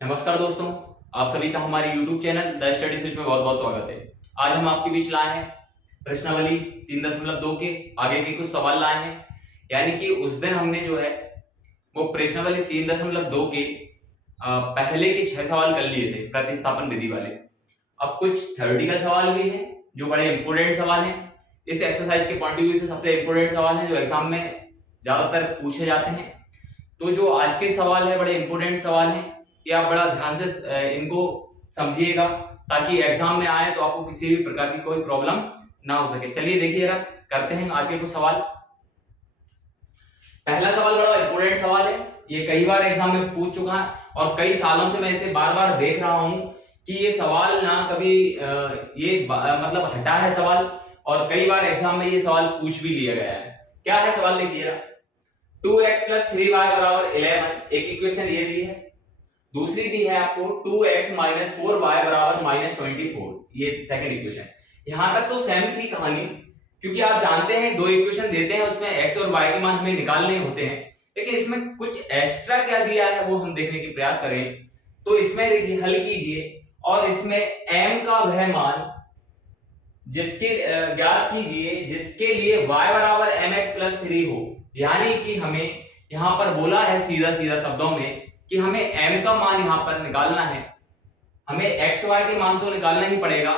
नमस्कार दोस्तों, आप सभी का हमारे YouTube channel the study switch में बहुत बहुत स्वागत है। आज हम आपके बीच लाए हैं प्रश्नावली 3.2 के आगे के कुछ सवाल लाए हैं। यानी कि उस दिन हमने जो है वो प्रश्नावली 3.2 के पहले के 6 सवाल कर लिए थे प्रतिस्थापन विधि वाले। अब कुछ थ्योरेटिकल सवाल भी हैं जो बड़े इंपोर्टेंट सवाल हैं। इस एक्सरसाइज के पॉइंट ऑफ व्यू से सबसे इंपोर्टेंट सवाल है जो एग्जाम में ज्यादातर पूछे जाते हैं। तो जो आज के सवाल है बड़े इंपोर्टेंट सवाल हैं, ये आप बड़ा ध्यान से इनको समझिएगा ताकि एग्जाम में आए तो आपको किसी भी प्रकार की कोई प्रॉब्लम ना हो सके। चलिए देखिए जरा, करते हैं आज के कुछ सवाल। पहला सवाल बड़ा इंपोर्टेंट सवाल है, ये कई बार एग्जाम में पूछ चुका है और कई सालों से मैं इसे बार बार देख रहा हूं कि ये सवाल ना कभी मतलब हटा है सवाल, और कई बार एग्जाम में ये सवाल पूछ भी लिया गया है। क्या है सवाल, देखिए जरा। 2x + 3y = 11, एक इक्वेशन ये दी है। दूसरी दी है आपको 2x - 4y = -24, ये सेकंड इक्वेशन। यहां तक तो सेम थी कहानी, क्योंकि आप जानते हैं दो इक्वेशन देते हैं उसमें x और y के मान हमें निकालने होते हैं, लेकिन इसमें कुछ एक्स्ट्रा क्या दिया है वो हम देखने की प्रयास करें। तो इसमें देखिए हल कीजिए और इसमें m का वह मान जिसके ज्ञात कीजिए जिसके लिए y = mx + 3 हो। यानी कि हमें यहां पर बोला है सीधा सीधा शब्दों में कि हमें m का मान यहां पर निकालना है। हमें x y के मान तो निकालना ही पड़ेगा,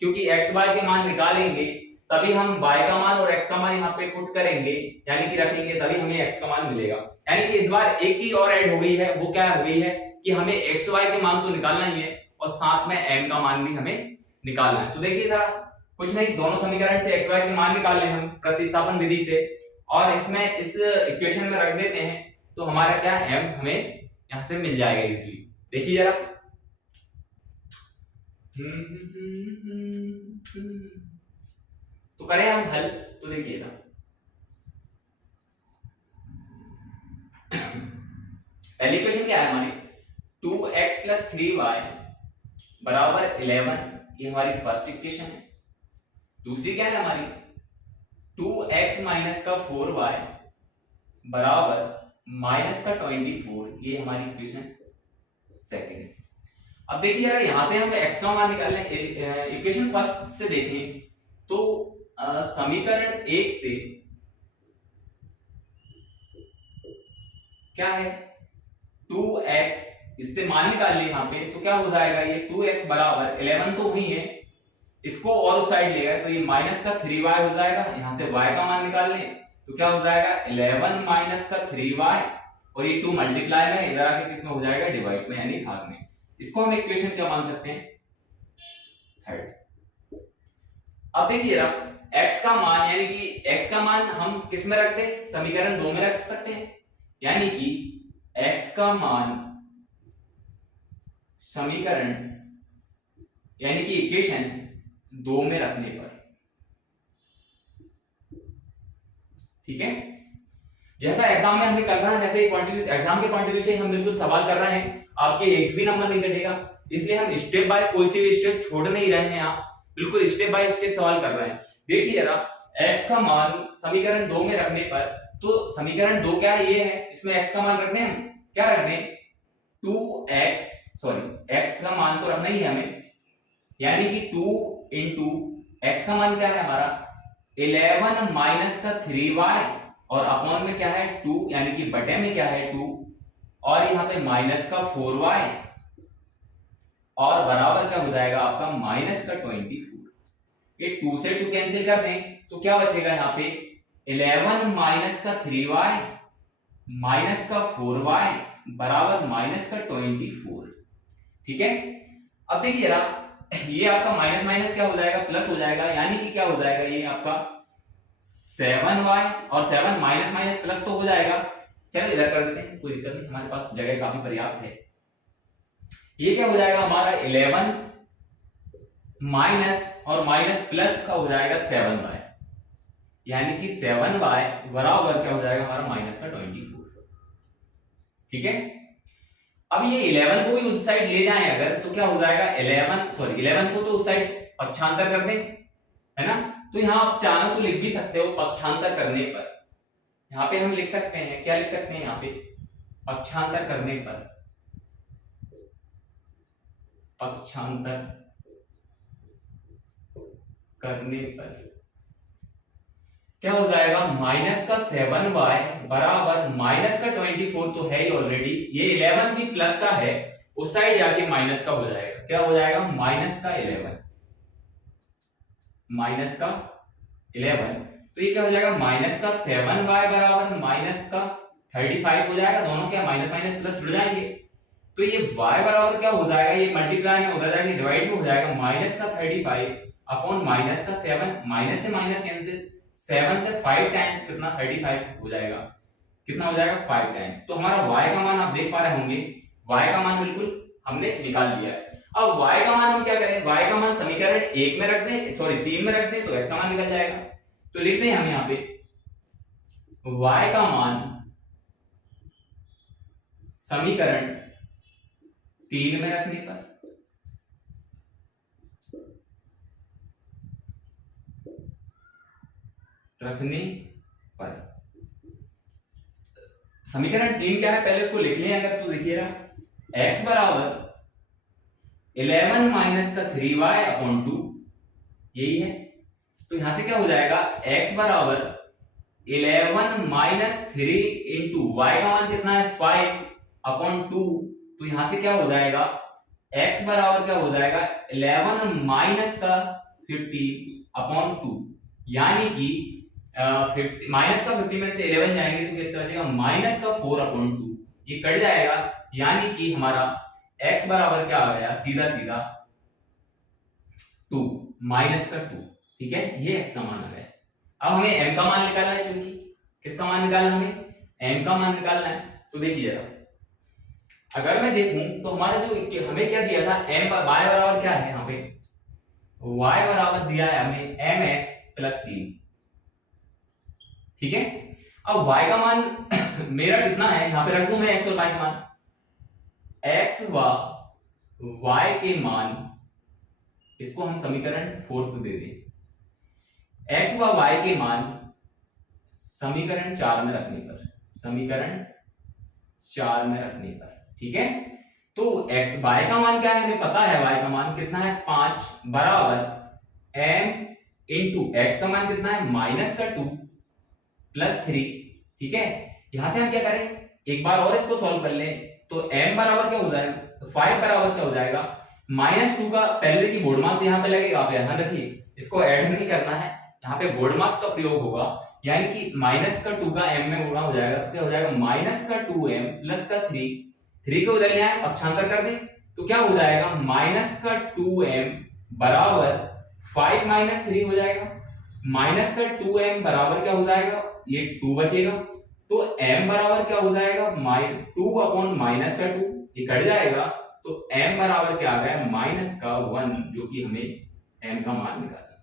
क्योंकि x y के मान निकालेंगे तभी हम y का मान और x का मान यहां पे पुट करेंगे, यानी कि रखेंगे, तभी हमें x का मान मिलेगा। यानी कि इस बार एक चीज और ऐड हो गई है, वो क्या हो गई है कि हमें x y के मान तो निकालना ही है और साथ में m का मान भी हमें निकालना है। तो देखिए जरा, कुछ नहीं, दोनों समीकरण से x y के मान निकाल लें हम प्रतिस्थापन विधि से, और इसमें इस इक्वेशन में रख देते हैं, तो हमारा क्या है m हमें यहां से मिल जाएगा इजीली। देखिए जरा, तो करें हम हल। तो देखिए ना, पहली इक्वेशन क्या है हमारी, 2x + 3y = 11, ये हमारी फर्स्ट इक्वेशन है। दूसरी क्या है हमारी, 2x - 4y = -24, ये हमारी इक्वेशन सेकंड है। अब देखिए यार, यहां से हम x का मान निकाल लें। इक्वेशन फर्स्ट से देखें तो समीकरण 1 से क्या है, 2x, इससे मान निकाल लिए यहां पे, तो क्या हो जाएगा, ये 2x = 11 तो वही है, इसको और उस साइड ले गए तो ये -3y हो जाएगा। यहां से y का मान निकाल लें तो क्या हो जाएगा, 11 - 3y, और ये 2 मल्टीप्लाई में इधर आके किसमें हो जाएगा, डिवाइड में, यानी भाग में। इसको हम इक्वेशन क्या मान सकते हैं, थर्ड। अब देखिए जरा, x का मान, यानी कि x का मान हम किस में रख दें, समीकरण 2 में रख सकते हैं। यानी कि x का मान समीकरण यानी कि इक्वेशन 2 में रखने पर, ठीक है। जैसा एग्जाम में हमें करना है वैसे ही एग्जाम के पॉइंट ऑफ व्यू से हम बिल्कुल सवाल कर रहे हैं, आपके एक भी नंबर नहीं कटेगा, इसलिए हम स्टेप बाय कोई सी भी स्टेप छोड़ नहीं रहे हैं, आप बिल्कुल स्टेप बाय स्टेप सवाल कर रहे हैं। देखिए जरा, x का मान समीकरण 2 में रखने पर, तो समीकरण 2 क्या है, ये है, इसमें x का मान रखने, हम क्या रख दें, 2x, x का मान तो रखना ही है हमें, यानी कि 2 इंटू x का मान क्या है हमारा, 11 - 3y, और अपॉन में क्या है 2, यानी कि बटे में क्या है 2, और यहाँ पे -4y, और बराबर क्या हो जाएगा आपका -24। ये 2 से 2 कैंसिल कर दें तो क्या बचेगा यहाँ पे, 11 - 3y -4y बराबर -24, ठीक है। अब देखिए जरा, ये आपका माइनस माइनस क्या हो जाएगा, प्लस हो जाएगा, यानी कि क्या हो जाएगा, ये आपका 7y, और 7 माइनस माइनस प्लस तो हो जाएगा। चलो इधर कर देते हैं, कोई दिक्कत नहीं, हमारे पास जगह काफी पर्याप्त है। ये क्या हो जाएगा हमारा 11 माइनस और माइनस प्लस का हो जाएगा 7y, यानी कि 7y बराबर क्या हो जाएगा हमारा -24, ठीक है। अब ये 11 को भी उस साइड ले जाएं अगर, तो क्या हो जाएगा, 11 को तो उस साइड पक्षांतर कर दें, है ना। तो यहां आप चाहो तो लिख भी सकते हो पक्षांतर करने पर, यहां पे हम लिख सकते हैं, क्या लिख सकते हैं यहाँ पे, पक्षांतर करने पर पक्षांतर करने पर क्या हो जाएगा, माइनस का 7y बराबर माइनस का 24 तो है ही ऑलरेडी, ये 11 भी प्लस का है, उस साइड जाके माइनस का हो जाएगा, क्या हो जाएगा माइनस का 11, माइनस का 11, तो ये क्या हो जाएगा माइनस का 7y बराबर माइनस का 35 हो जाएगा, दोनों क्या माइनस माइनस प्लस जुड़ जाएंगे, तो ये y बराबर क्या हो जाएगा, ये मल्टीप्लाई में उधर जाके डिवाइड में हो जाएगा, माइनस का 35 अपॉन माइनस का 7, माइनस से माइनस कैंसिल, 7 से 5 टाइम्स कितना 35 हो जाएगा, कितना हो जाएगा 5 टाइम्स, तो हमारा y का मान आप देख पा रहे होंगे, y का मान बिल्कुल हमने निकाल लिया है। अब y का मान हम क्या करें, y का मान समीकरण 1 में रख दें, सॉरी 3 में रख दें तो x का मान निकल जाएगा, तो लिखते हैं हम यहाँ पे y का मान समीकरण 3 में रखने पर समीकरण 3 क्या है पहले उसको लिख लें अगर, तो देखिए x बराबर 11 माइनस का 3y अपॉन 2, यही है, तो यहां से क्या हो जाएगा x बराबर 11 माइनस 3 इंटू y का मान कितना है 5 अपॉन 2, तो यहां से क्या हो जाएगा x बराबर क्या हो जाएगा 11 माइनस का 15 अपॉन 2, यानी कि माइनस का 50 में से 11 जाएंगे तो कितना बचेगा माइनस का 4 अपॉन 2, ये कट जाएगा, यानी कि हमारा x बराबर क्या आ गया सीधा सीधा 2 माइनस का 2, ठीक है, ये x का मान आ गया। अब हमें m का मान निकालना है, चूंकि किसका मान निकालना है हमें m का मान निकालना है, तो देखिए अगर मैं देखूं तो हमारा जो हमें क्या दिया था m y बराबर क्या है, यहाँ पे y बराबर दिया है हमें mx प्लस 3, ठीक है। अब y का मान मेरा कितना है, यहां पे रख दूं मैं x और y का मान, x व y के मान, इसको हम समीकरण 4 दे दें, x व y के मान समीकरण 4 में रखने पर, समीकरण 4 में रखने पर, ठीक है, तो x y का मान क्या है हमें पता है, y का मान कितना है 5 बराबर m इंटू x का मान कितना है माइनस का 2 प्लस 3, ठीक है। यहां से हम क्या करें, एक बार और इसको सॉल्व कर लें, तो m बराबर क्या हो जाएगा, तो 5 बराबर क्या हो जाएगा माइनस 2 का पहले की बोर्ड मास यहाँ पे लगेगा, आप ध्यान रखिए इसको ऐड नहीं करना है, यहाँ पे बोर्ड मास का प्रयोग होगा, यानी कि माइनस का 2 का m में गुणा हो जाएगा, तो क्या हो जाएगा माइनस का 2m प्लस का 3 को उधर ले आए पक्षांतर कर दें, तो क्या हो जाएगा माइनस का 2m बराबर 5 माइनस 3 हो जाएगा, माइनस का 2m बराबर क्या हो जाएगा, ये 2 बचेगा, तो m बराबर क्या हो जाएगा 2 अपॉन माइनस का 2, ये कट जाएगा, तो m बराबर क्या आ गया माइनस का 1, जो कि हमें m का मान निकालना,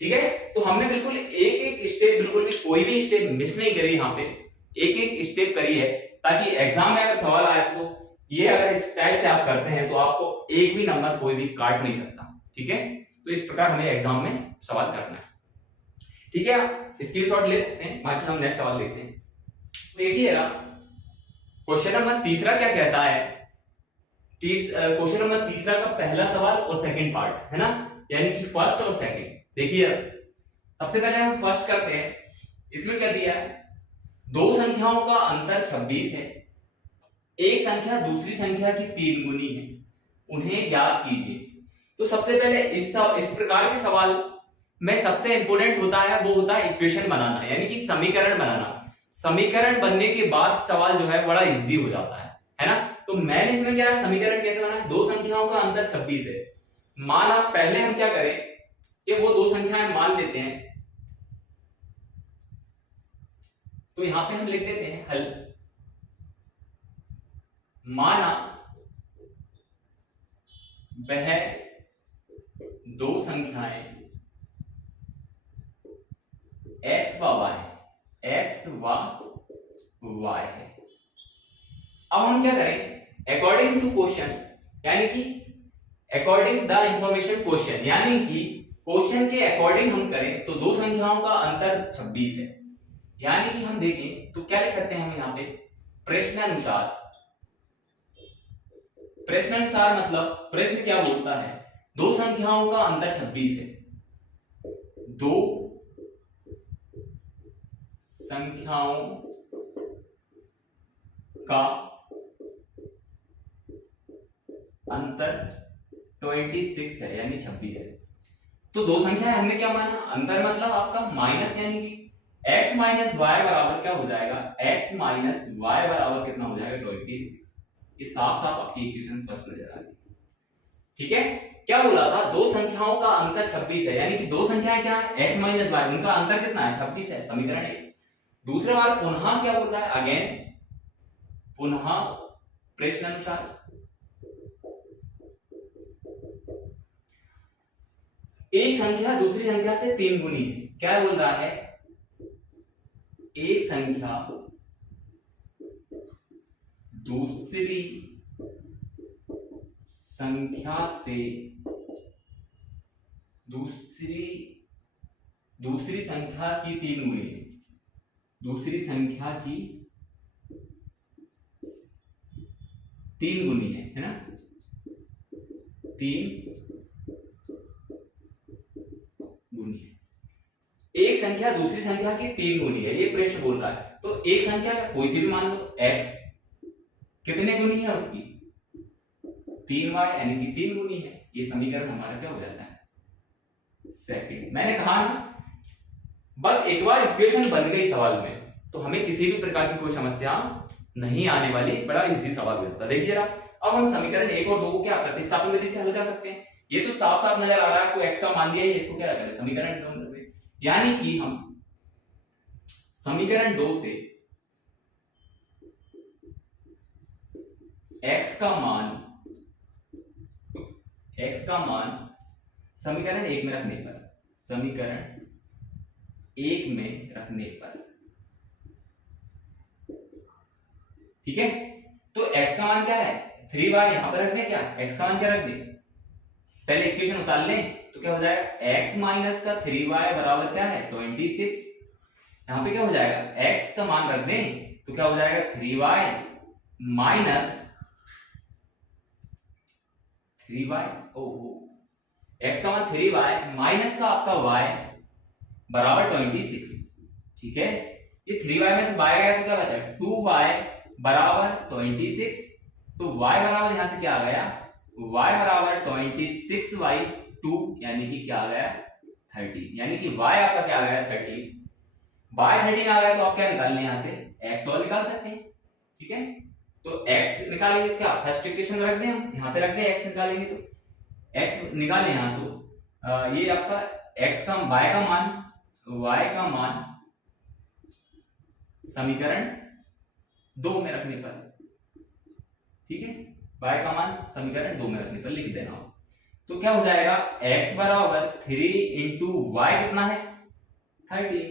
ठीक है। तो हमने बिल्कुल एक एक स्टेप, बिल्कुल भी कोई भी स्टेप मिस नहीं करी, यहाँ पे एक एक स्टेप करी है, ताकि एग्जाम में अगर सवाल आए तो ये अगर इस टाइप से आप करते हैं तो आपको एक भी नंबर कोई भी काट नहीं सकता, ठीक है। तो इस प्रकार हमें एग्जाम में सवाल करना है, ठीक है, स्क्रीनशॉट ले सकते हैं, बाकी हम नेक्स्ट सवाल देखते हैं। देखिए क्वेश्चन नंबर तीसरा क्या कहता है, क्वेश्चन नंबर तीसरा का पहला सवाल और सेकंड पार्ट है ना, यानी कि फर्स्ट और सेकंड। देखिए सबसे पहले हम फर्स्ट करते हैं, इसमें क्या दिया है, दो संख्याओं का अंतर 26 है, एक संख्या दूसरी संख्या की 3 गुनी है, उन्हें ज्ञात कीजिए। तो सबसे पहले इस प्रकार के सवाल में सबसे इंपोर्टेंट होता है वो होता है इक्वेशन बनाना, यानी कि समीकरण बनाना। समीकरण बनने के बाद सवाल जो है बड़ा इजी हो जाता है ना। तो मैंने इसमें क्या है, समीकरण कैसे बनाया, दो संख्याओं का अंतर 26 है, मान आप पहले हम क्या करें कि वो दो संख्याएं मान लेते हैं, तो यहां पे हम लिख देते हैं हल, माना वह दो संख्याएं x व y है। अब हम क्या करें, अकॉर्डिंग टू क्वेश्चन, यानी कि अकॉर्डिंग द इंफॉर्मेशन क्वेश्चन, यानी कि क्वेश्चन के अकॉर्डिंग हम करें तो दो संख्याओं का अंतर 26 है, यानी कि हम देखें तो क्या लिख सकते हैं हम यहाँ पे, प्रश्नानुसार प्रश्नानुसार मतलब प्रश्न क्या बोलता है, दो संख्याओं का अंतर 26 है, दो संख्याओं का अंतर 26 है यानी 26 है। तो दो संख्या हमने क्या माना, अंतर मतलब आपका माइनस, यानी कि x माइनस वाई बराबर क्या हो जाएगा, x माइनस वाई बराबर कितना हो जाएगा 26। ये साफ साफ आपकी इक्वेशन फर्स्ट नजर आ रही है। ठीक है, क्या बोला था, दो संख्याओं का अंतर 26 है, यानी कि दो संख्याएं क्या है x माइनस वाई, उनका अंतर कितना है 26 है, समीकरण 1। दूसरा बार पुनः क्या बोल रहा है, अगेन पुनः प्रश्नानुसार एक संख्या दूसरी संख्या से 3 गुनी है। क्या बोल रहा है, एक संख्या दूसरी संख्या से दूसरी संख्या की 3 गुनी है, दूसरी संख्या की 3 गुनी है ना, 3 गुनी है। एक संख्या दूसरी संख्या की 3 गुनी है, ये प्रश्न बोल रहा है। तो एक संख्या कोई सी भी मान लो x, कितने गुनी है उसकी 3y, यानी कि 3 गुनी है। ये समीकरण हमारा क्या हो जाता है, सेकंड। मैंने कहा ना, बस एक बार इक्वेशन बन गई सवाल में तो हमें किसी भी प्रकार की कोई समस्या नहीं आने वाली, बड़ा इजी सवाल हो जाता है। देखिए जरा, अब हम समीकरण 1 और 2 को क्या प्रतिस्थापन विधि से हल कर सकते हैं। ये तो साफ साफ नजर आ रहा है आपको, x का मान दिया है, इसको क्या करें समीकरण 2 में, यानी कि हम समीकरण 2 से x का मान समीकरण 1 में रखने पर, समीकरण 1 में रखने पर, ठीक है, तो x का मान क्या है 3y, यहां पर रखने, क्या x का मान क्या रख दे, पहले इक्वेशन उतार लें तो क्या हो जाएगा, x माइनस का 3y बराबर क्या है 26। यहां पे क्या हो जाएगा, x का मान रख दें तो क्या हो जाएगा 3y माइनस 3y, ओहो, x का मान 3y माइनस का आपका y बराबर 26। ठीक है, ये 3y में से y गया तो क्या बचा 2y बराबर 26। तो y बराबर यहां से क्या आ गया, y बराबर 26/2, यानी कि क्या आ गया 30, यानी कि y आपका क्या आ गया 30। y 30 आ गया तो आप क्या निकाल लें यहां से, x और निकाल सकते हैं। ठीक है, तो x निकालेंगे तो क्या फर्स्ट इक्वेशन में रख दें, हम यहां से रख दें, x निकालेंगे तो x निकालें यहां, तो ये आपका x का y का मान समीकरण 2 में रखने पर, ठीक है, y का मान समीकरण 2 में रखने पर लिख देना हो तो क्या हो जाएगा, x बराबर 3 इंटू वाई कितना है 30,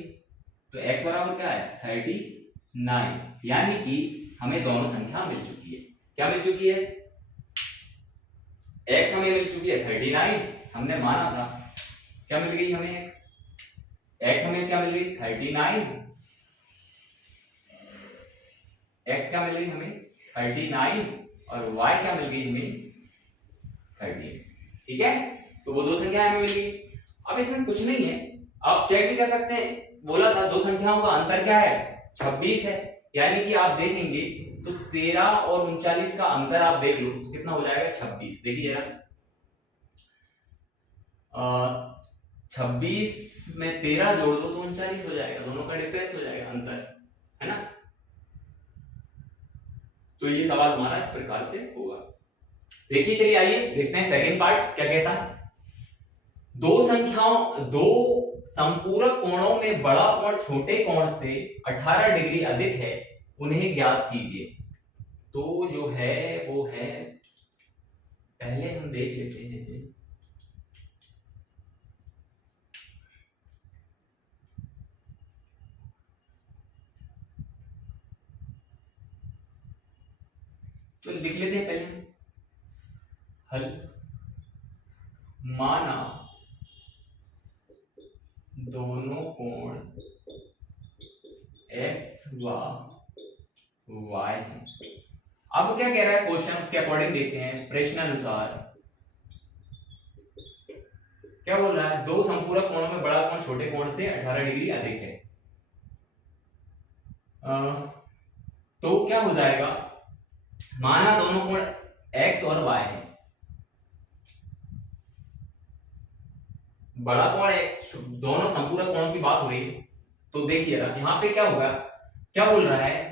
तो x बराबर क्या है 39, यानी कि हमें दोनों संख्या मिल चुकी है। क्या मिल चुकी है, x हमें मिल चुकी है 39, हमने माना था, क्या मिल गई हमें x हमें क्या मिल गई 39, x क्या मिल गई हमें 39 और y क्या मिल गई हमें 38। ठीक है, तो वो दो संख्याएं हमें मिल गई। अब इसमें कुछ नहीं है, आप चेक भी कर सकते हैं, बोला था दो संख्याओं का अंतर क्या है 26 है, यानी कि आप देखेंगे तो 13 और 39 का अंतर आप देख लो तो कितना हो जाएगा 26। देखिए जरा, 26 में 13 जोड़ दो तो 39 हो जाएगा, दोनों का डिफरेंस हो जाएगा, अंतर है ना। तो ये सवाल हमारा इस प्रकार से होगा। देखिए चलिए आइए देखते हैं सेकंड पार्ट क्या कहता है। दो संपूरक कोणों में बड़ा कोण छोटे कोण से 18 डिग्री अधिक है, उन्हें ज्ञात कीजिए। तो जो है वो है, पहले हम देख लेते हैं, तो लिख लेते हैं पहले हल। माना दोनों कोण x व y है, अब क्या कह रहा है क्वेश्चन, उसके अकॉर्डिंग देखते हैं। प्रश्नानुसार क्या बोल रहा है, दो संपूरक कोणों में बड़ा कोण छोटे कोण से 18 डिग्री अधिक है। तो क्या हो जाएगा, माना दोनों कोण x और y है, बड़ा कोण x, दोनों संपूरक कोणों की बात हो रही है। तो देखिए यहाँ पे क्या होगा, क्या बोल रहा है,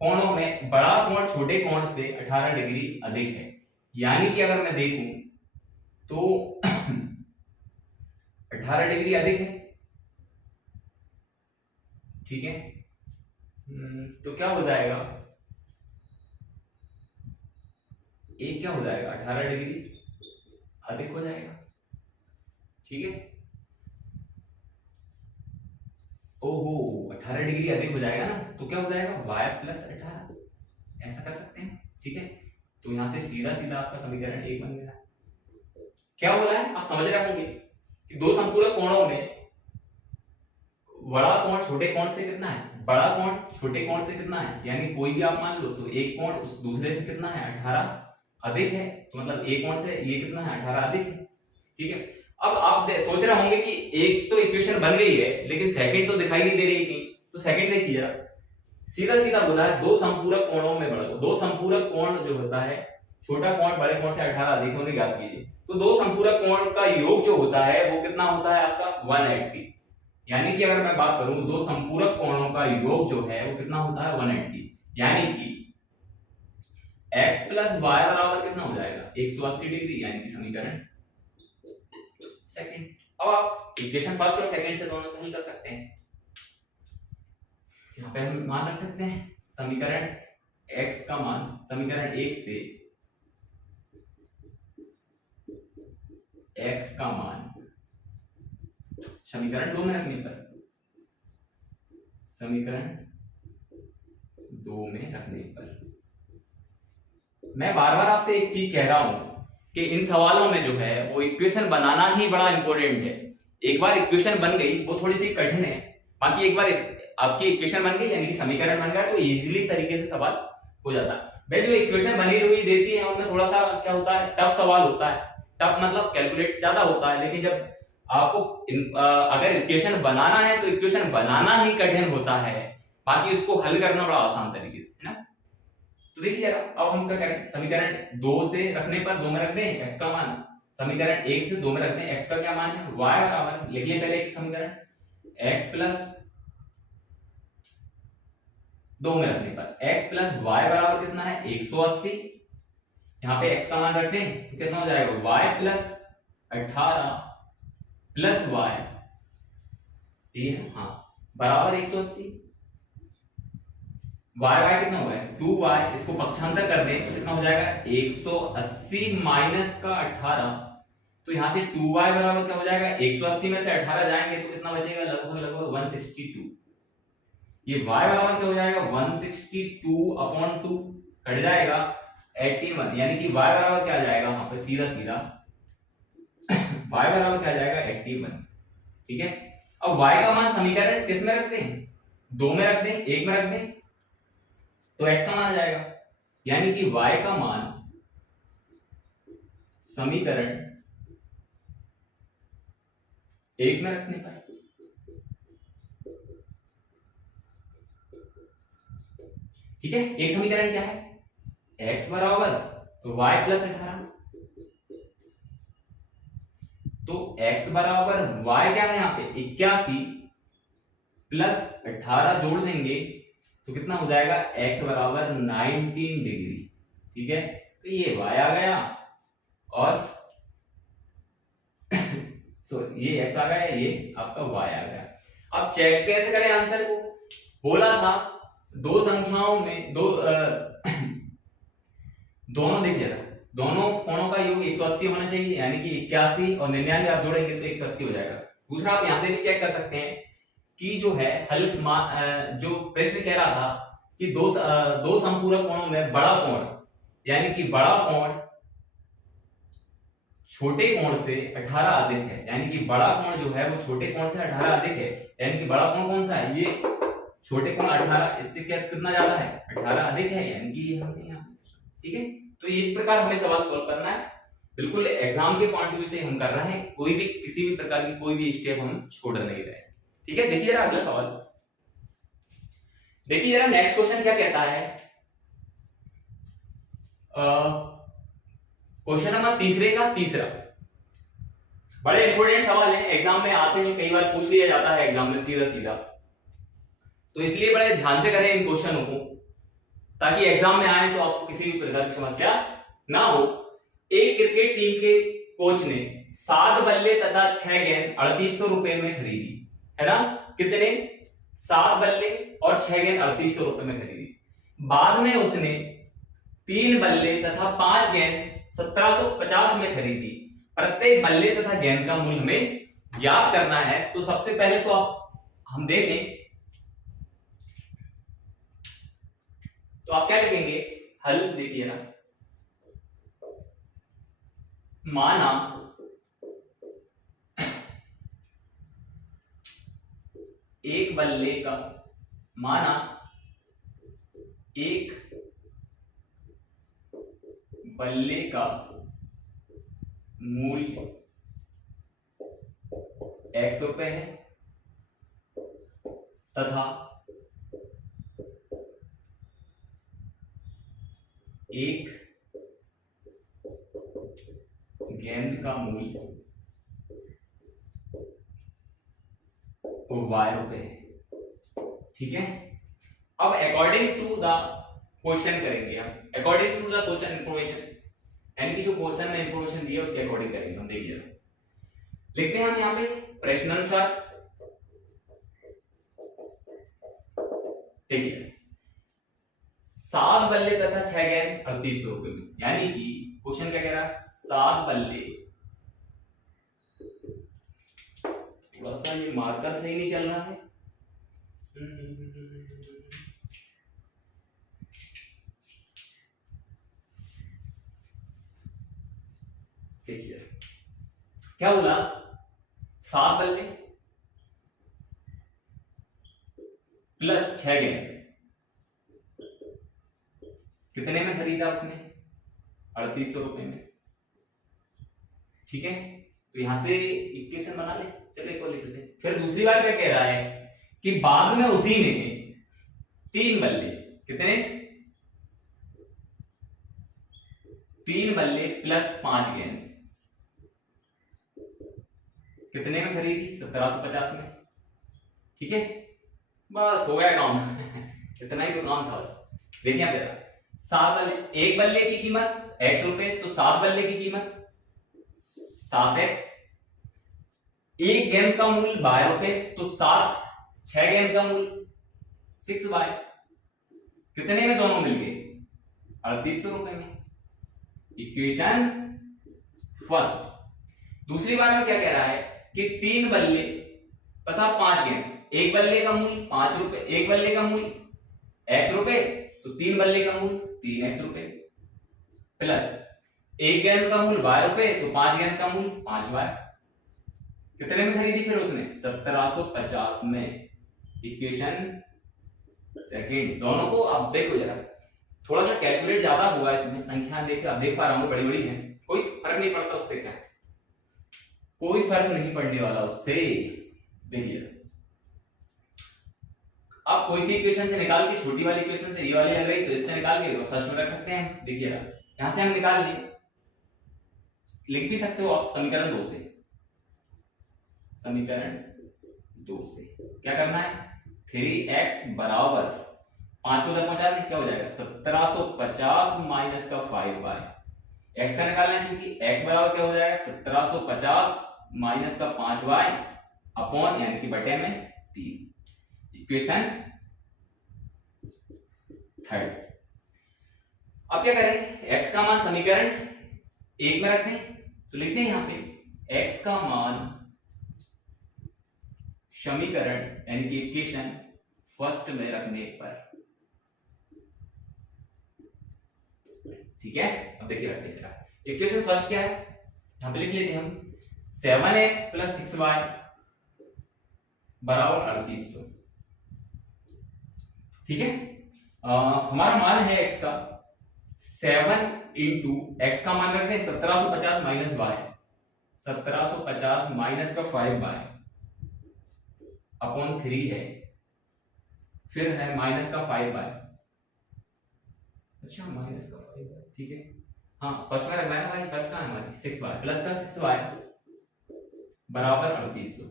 कोणों में बड़ा कोण छोटे कोण से 18 डिग्री अधिक है। यानी कि अगर मैं देखूं तो 18 डिग्री अधिक है, ठीक है। तो क्या हो जाएगा, एक क्या हो जाएगा, 18 डिग्री अधिक हो जाएगा, ठीक है। ओहो 18 डिग्री अधिक हो जाएगा ना, तो क्या हो जाएगा y प्लस 18, ऐसा कर सकते हैं, ठीक है। तो यहां से सीधा सीधा आपका समीकरण 1 बन गया। क्या हो रहा है आप समझ रहे होंगे कि दो संपूरक कोणों में बड़ा कोण छोटे कोण से कितना है, बड़ा कोण छोटे कोण से कितना है, यानी कोई भी आप मान लो, तो एक कोण उस दूसरे से कितना है, 18 अधिक है। तो मतलब एक कोण से ये कितना है, 18 अधिक है, ठीक है। अब आप सोच रहे होंगे कि एक तो इक्वेशन बन गई है, लेकिन सेकंड तो दिखाई नहीं दे रही कहीं। तो सेकंड देखिए जरा, सीधा सीधा बोला है दो संपूरक कोणों में बड़ा, दो संपूरक कोण जो होता है, छोटा कोण बड़े कोण से 18 अधिक होने की बात कीजिए। तो दो संपूरक कोण का योग जो होता है वो कितना होता है आपका 180। यानी कि अगर मैं बात करूं दो संपूरक कोणों का योग जो है वो कितना होता है 180। यानी कि x प्लस वाई बराबर कितना हो जाएगा 180 डिग्री, यानी कि समीकरण सेकंड। अब आप इक्वेशन फर्स्ट और सेकंड से दोनों से हल कर सकते हैं। यहाँ पे हम मान रख सकते हैं समीकरण x का मान समीकरण 1 से x का मान समीकरण 2 में रखने पर, समीकरण 2 में रखने पर मैं बार बार आपसे एक चीज कह रहा हूं कि इन सवालों में जो है वो इक्वेशन बनाना ही बड़ा इंपॉर्टेंट है। एक बार इक्वेशन बन गई वो थोड़ी सी कठिन है, बाकी एक बार आपकी इक्वेशन बन गई यानी कि समीकरण बन गया तो इजीली तरीके से सवाल हो जाता है। भाई जो इक्वेशन बनी हुई देती है उनमें थोड़ा सा क्या होता है, टफ सवाल होता है। टफ मतलब कैलकुलेट ज्यादा होता है, लेकिन जब आपको अगर इक्वेशन बनाना है तो इक्वेशन बनाना ही कठिन होता है, बाकी उसको हल करना बड़ा आसान तरीके से, है ना। तो देखिए जरा अब हम क्या करें, समीकरण 2 से रखने पर 2 में रख दें x का मान, समीकरण 1 से 2 में रख दें x का क्या मान है, y बराबर लिख ले पहले एक समीकरण x प्लस 2 में रखने पर x प्लस y बराबर कितना है 180। यहाँ पे x का मान रख दें तो कितना हो जाएगा y प्लस 18 प्लस y, हाँ बराबर 180। y कितना होगा 2y, इसको पक्षांतर कर दें तो कितना हो जाएगा 180 माइनस का 18। तो यहां से 2y बराबर क्या हो जाएगा 180 में से 18 जाएंगे तो कितना बचेगा लगभग 162। ये y बराबर क्या हो जाएगा 162/2 कट जाएगा 81, यानी कि y बराबर क्या आ जाएगा वहां पे सीधा सीधा y बराबर क्या आ जाएगा 81, ठीक है। अब y का मान समीकरण किस में रखते हैं, 2 में रख दें, 1 में रख दें तो x का मान आ जाएगा, यानी कि y का मान समीकरण 1 में रखने पर, ठीक है। एक समीकरण क्या है x बराबर तो y प्लस 18, तो x बराबर y क्या है यहाँ पे 81 प्लस 18 जोड़ देंगे तो कितना हो जाएगा x बराबर 19 डिग्री, ठीक है। तो ये y आ गया और सॉरी ये x आ गया, ये आपका y आ गया। अब चेक कैसे करें आंसर को, बोला था दो संख्याओं में दोनों देखिए दोनों कोणों का योग 180 होना चाहिए, यानी कि 81 और 99 आप जोड़ेंगे तो 180 हो जाएगा। दूसरा आप यहां से भी चेक कर सकते हैं कि जो है हल जो प्रश्न कह रहा था कि दो संपूरक कोणों में बड़ा कोण, यानी कि बड़ा कोण छोटे कोण से 18 अधिक है, यानी कि बड़ा कोण जो है वो छोटे कोण से 18 अधिक है, यानी कि बड़ा कोण कौन सा है, ये छोटे कोण 18, इससे क्या कितना ज्यादा है 18 अधिक है, यानी कि हमने यहाँ ठीक है, तो इस प्रकार हमें सवाल सॉल्व करना है, बिल्कुल एग्जाम के पॉइंट ऑफ व्यू से हम कर रहे हैं, कोई भी किसी भी प्रकार की कोई भी स्टेप हम छोड़ नहीं रहे। ठीक है, देखिए जरा अगला सवाल, देखिए जरा नेक्स्ट क्वेश्चन क्या कहता है। क्वेश्चन नंबर तीसरे का तीसरा, बड़े इंपॉर्टेंट सवाल है, एग्जाम में आते हैं, कई बार पूछ लिया जाता है एग्जाम में सीधा सीधा, तो इसलिए बड़े ध्यान से करें इन क्वेश्चनों को, ताकि एग्जाम में आए तो आपको किसी भी प्रकार की समस्या ना हो। एक क्रिकेट टीम के कोच ने 7 बल्ले तथा 6 गेंद 3800 रुपए में खरीदी, है ना, कितने, 7 बल्ले और 6 गेंद 3800 रुपए में खरीदी। बाद में उसने 3 बल्ले तथा 5 गेंद 1750 में खरीदी। प्रत्येक बल्ले तथा गेंद का मूल्य हमें ज्ञात करना है। तो सबसे पहले तो आप हम देखें, तो आप क्या लिखेंगे, हल देखिए ना, माना एक बल्ले का, माना एक बल्ले का मूल्य x रुपए है तथा एक गेंद का मूल्य y रुपए है। ठीक है, अब अकॉर्डिंग टू द क्वेश्चन करेंगे हम, according to the question information, यानी कि जो क्वेश्चन में इंफॉर्मेशन दिया उसके अकॉर्डिंग करेंगे हम। देखिए लिखते हैं हम यहाँ पे प्रश्नानुसार, देखिए 7 बल्ले तथा 6 गेंद 3800 रुपए में, यानी कि क्वेश्चन क्या कह रहा है, 7 बल्ले, थोड़ा सा ये मार्कर सही नहीं चल रहा है, देखिए क्या बोला, 7 बल्ले प्लस 6 गेंद कितने में खरीदा उसने, 3800 रुपए में। ठीक है, तो यहां से इक्वेशन बना ले, चलो एक और लिख लेते हैं। फिर दूसरी बार क्या कह रहा है कि बाद में उसी ने 3 बल्ले, कितने, 3 बल्ले प्लस 5 गेंद कितने में खरीदी, 1750 में। ठीक है, बस हो गया काम इतना ही तो काम था बस। देखिए आप जरा, 7 बल्ले, एक बल्ले की कीमत x रुपए, तो 7 बल्ले की कीमत 7x, एक गेंद का मूल्य y रुपए, तो 6 गेंद का मूल्य 6y, कितने में दोनों मिलके 3800 रुपए में। Equation first. दूसरी बार में क्या कह रहा है कि 3 बल्ले तथा 5 गेंद, एक बल्ले का मूल्य 5 रुपए, एक बल्ले का मूल्य x रुपए, तो 3 बल्ले का मूल्य 3x रुपए, प्लस एक गेंद का मूल्य y रुपए, तो 5 गेंद का मूल्य 5y, कितने में खरीदी फिर उसने, 1750 में। Equation second. दोनों को अब देखो जरा, थोड़ा सा कैलकुलेट ज्यादा होगा इसमें, संख्या देख आप देख पा रहा हूं बड़ी बड़ी है, कोई फर्क नहीं पड़ता उससे, क्या कोई फर्क नहीं पड़ने वाला उससे। देखिए आप कोई सी इक्वेशन से निकाल के, छोटी वाली इक्वेशन से ये वाली लग रही तो इससे निकाल के फर्स्ट में रख सकते हैं। देखिए यहां से हम निकाल लिए, लिख भी सकते हो आप समीकरण 2 से, समीकरण 2 से क्या करना है, 3x बराबर 5 को उधर पहुंचा दें, क्या हो जाएगा 1750 माइनस का 5y, x का निकालना है क्योंकि x बराबर क्या हो जाएगा 1750 माइनस का 5y अपॉन यानी कि बटे में 3। Equation third. अब क्या करें, x का मान समीकरण 1 में रखते हैं, तो लिखते हैं यहां पे x का मान समीकरण यानी कि इक्वेशन फर्स्ट में रखने पर। ठीक है, अब देखिए रखते हैं, इक्वेशन फर्स्ट क्या है, यहां पे लिख लेते हैं हम 7x प्लस 6y बराबर 3800। ठीक है, हमारा मान है x का 7 इंटू एक्स का मान रखते हैं 1750 माइनस वाई, 1750 माइनस का 5 वाई अपॉन 3 है, फिर है माइनस का 5 वाई, अच्छा माइनस का 5 वाई, ठीक है। हाँ फर्स्ट में रखना है ना भाई, फर्स्ट का है हमारी 6 वाई प्लस का 6 वाई बराबर 3800।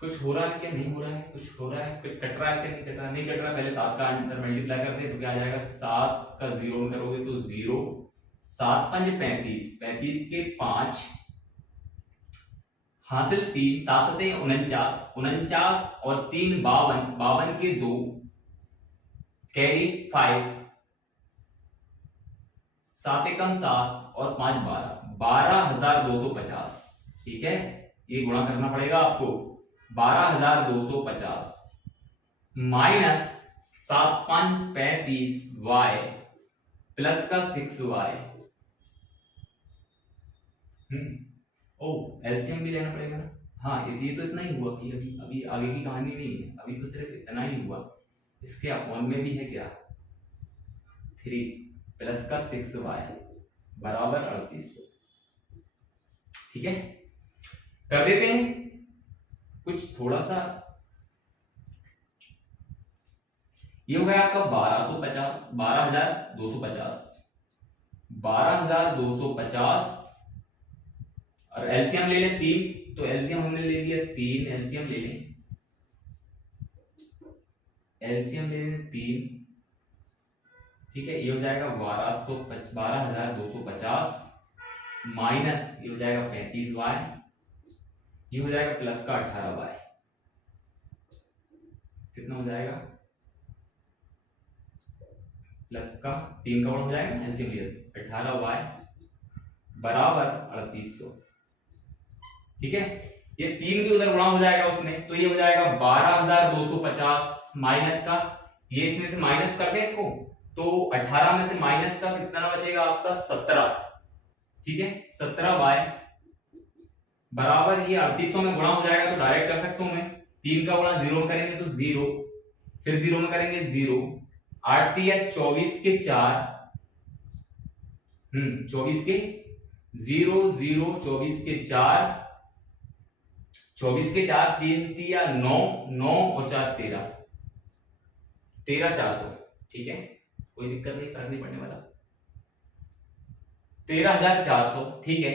कुछ हो रहा है क्या, नहीं हो रहा है, कुछ हो रहा है, कुछ कट रहा है क्या, नहीं कट रहा, नहीं कट रहा। पहले 7 का अंतर मल्टीप्लाई करते हैं तो क्या आ जाएगा, 7 का 0 में करोगे तो 0, 7 5 35, 35 के 5 हासिल 3, 7 7 49, 49 और 3 52, 52 के 2 कैरी 5, 7 एकम 7 और 5 12, 12,250, ठीक है। ये गुणा करना पड़ेगा आपको, 12,250 माइनस 7 5 35 वाई प्लस का 6 वाई। ओ एलसीएम भी लेना पड़ेगा ना। हाँ ये तो इतना ही हुआ कि अभी अभी आगे की कहानी नहीं है, अभी तो सिर्फ इतना ही हुआ। इसके अपॉन में भी है क्या, 3 प्लस का 6 वाई बराबर 3800, ठीक है। कर देते हैं कुछ थोड़ा सा, ये हो गया आपका 1250, 12,250, 12,250 और एलसीएम ले लें 3, तो एलसीएम हमने ले लिया 3, एलसीएम ले लें, एलसीएम ले लें 3, ठीक है। ये हो जाएगा 12,250 माइनस ये हो जाएगा 35 वाई, ये हो जाएगा प्लस का 18 वाई, कितना हो जाएगा, प्लस का 3 का गुणा हो जाएगा एलसीएम लिया 18 वाई बराबर 3800, ठीक है। ये 3 भी उधर गुणा हो जाएगा उसमें, तो ये हो जाएगा 12,250 माइनस का, ये इसमें से माइनस कर दें इसको, तो 18 में से माइनस का कितना बचेगा आपका 17, ठीक है। 17 वाई बराबर ये 3800 में गुणा हो जाएगा, तो डायरेक्ट कर सकता हूं मैं, 3 का गुणा 0 में करेंगे तो 0, फिर 0 में करेंगे 0, 8 या 24 के 4, 24 के 0 0, 24 के 4, 24 के 4, 3 3 9, 9 और 4 13, 13,400, ठीक है। कोई दिक्कत नहीं, फर्क नहीं पड़ने वाला, 13,400, ठीक है।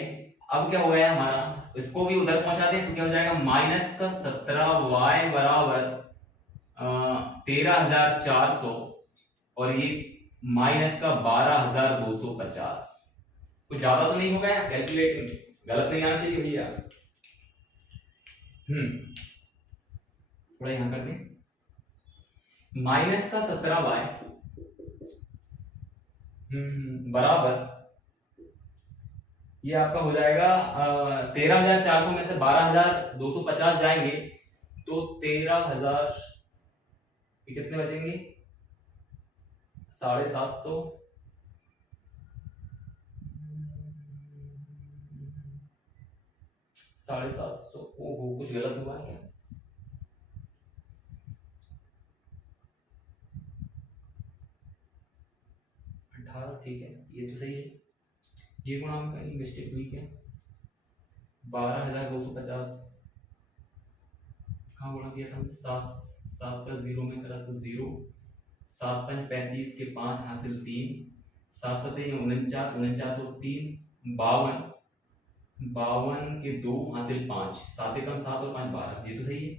अब क्या हो गया हमारा, इसको भी उधर पहुंचा दें तो क्या हो जाएगा, माइनस का 17 वाई बराबर 13,400 और ये माइनस का 12,250। कुछ ज्यादा तो नहीं हो गया, कैलकुलेट गलत नहीं आना चाहिए भैया। थोड़ा यहां कर दें, माइनस का 17 वाई बराबर ये आपका हो जाएगा 13,400 में से 12,250 जाएंगे तो 13,000 कितने बचेंगे, 750, 750। ओहो कुछ गलत हुआ है क्या, ठीक है ये तो सही है, ये गुणा कहीं मिस्टेक हुई क्या, 12,250 कहाँ गुणा किया था हमने, 7 का 0 में करा तो 0, 7 5 35 के 5 हासिल 3, 7 7 49, 49 और 3 52, 52 के 2 हासिल 5, 7 एकम 7 और 5 12, ये तो सही है।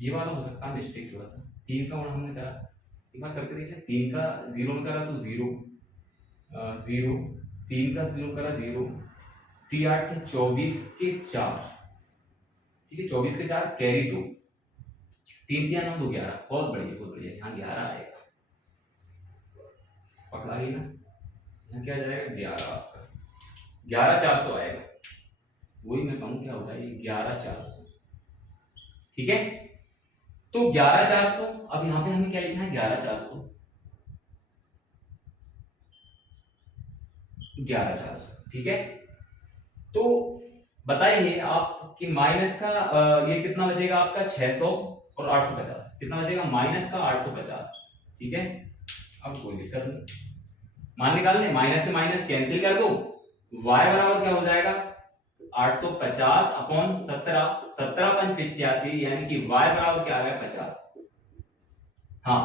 ये वाला हो सकता है मिस्टेक थोड़ा सा, 3 का गुणा हमने करा, एक बार करके देख ले, 3 का 0 में करा तो 0 0, 3 का 0 करा 0, 3 8 के 24 के 4, ठीक है, 24 के 4 कैरी 2, 3 3 9 2 11, बहुत बढ़िया बहुत बढ़िया, यहाँ 11 आएगा, पकड़ा गई ना, यहाँ क्या जाएगा 11, आपका 11,400 आएगा, वही मैं कहूँ क्या होगा ये 11,400, ठीक है। तो 11,400, अब यहाँ पे हमें क्या लिखना है, 11,400, 11,400, ठीक है। तो बताइए आप कि माइनस का ये कितना बचेगा आपका 600 और 850, कितना बचेगा माइनस का 850, ठीक है। अब कोई दिक्कत नहीं, मान निकालने, माइनस से माइनस कैंसिल कर दो, y बराबर क्या हो जाएगा 850 अपॉन 17, 17 पंच 85, यानी कि y बराबर क्या आ गया 50। हाँ,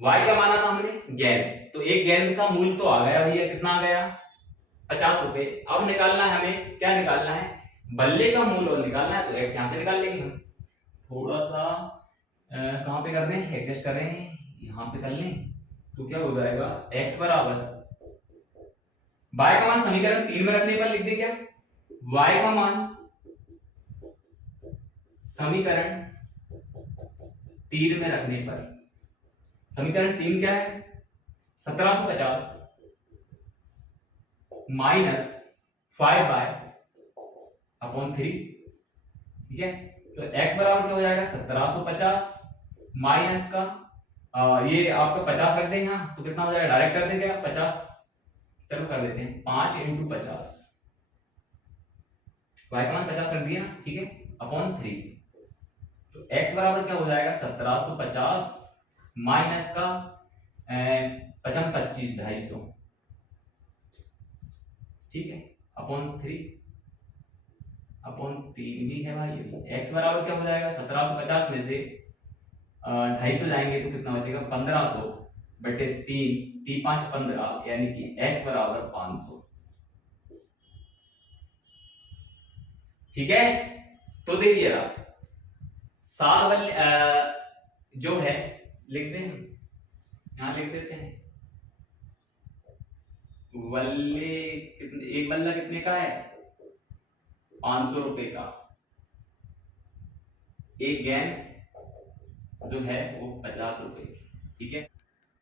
y क्या माना था हमने, गेंद, तो एक गेंद का मूल्य तो आ गया भैया, कितना आ गया 50 रुपए। अब निकालना है हमें, क्या निकालना है, बल्ले का मूल्य और निकालना है, तो x यहां से निकाल लेंगे हम। थोड़ा सा कहां पे कर दें, एडजस्ट कर रहे हैं, यहां पे कर लें, तो क्या हो जाएगा x बराबर y का मान समीकरण 3 में रखने पर लिख दे क्या, y का मान समीकरण 3 में रखने पर, समीकरण 3 क्या है 1750 माइनस 5 अपॉन 3, ठीक है। तो x बराबर क्या हो जाएगा 1750 माइनस का ये आपका 50 रख दें यहां, तो कितना हो जाएगा, डायरेक्ट कर देंगे आप 50, चलो कर देते हैं 5 × 50, y का मान 50 रख दिया, ठीक है, अपॉन 3। तो x बराबर क्या हो जाएगा 1750 माइनस का 55 25 250, ठीक है, अपॉन 3, अपॉन 3 भी है भाई, x बराबर क्या हो जाएगा 1750 में से 250 जाएंगे तो कितना बचेगा 1500 बटे 3, 3 5 15, यानी कि x बराबर 500, ठीक है। तो देखिए सात बल्ले जो है लिख दें, यहां लिख देते हैं, बल्ले कितने, एक बल्ला कितने का है 500 रुपए का, एक गेंद जो है वो 50 रुपए की, ठीक है।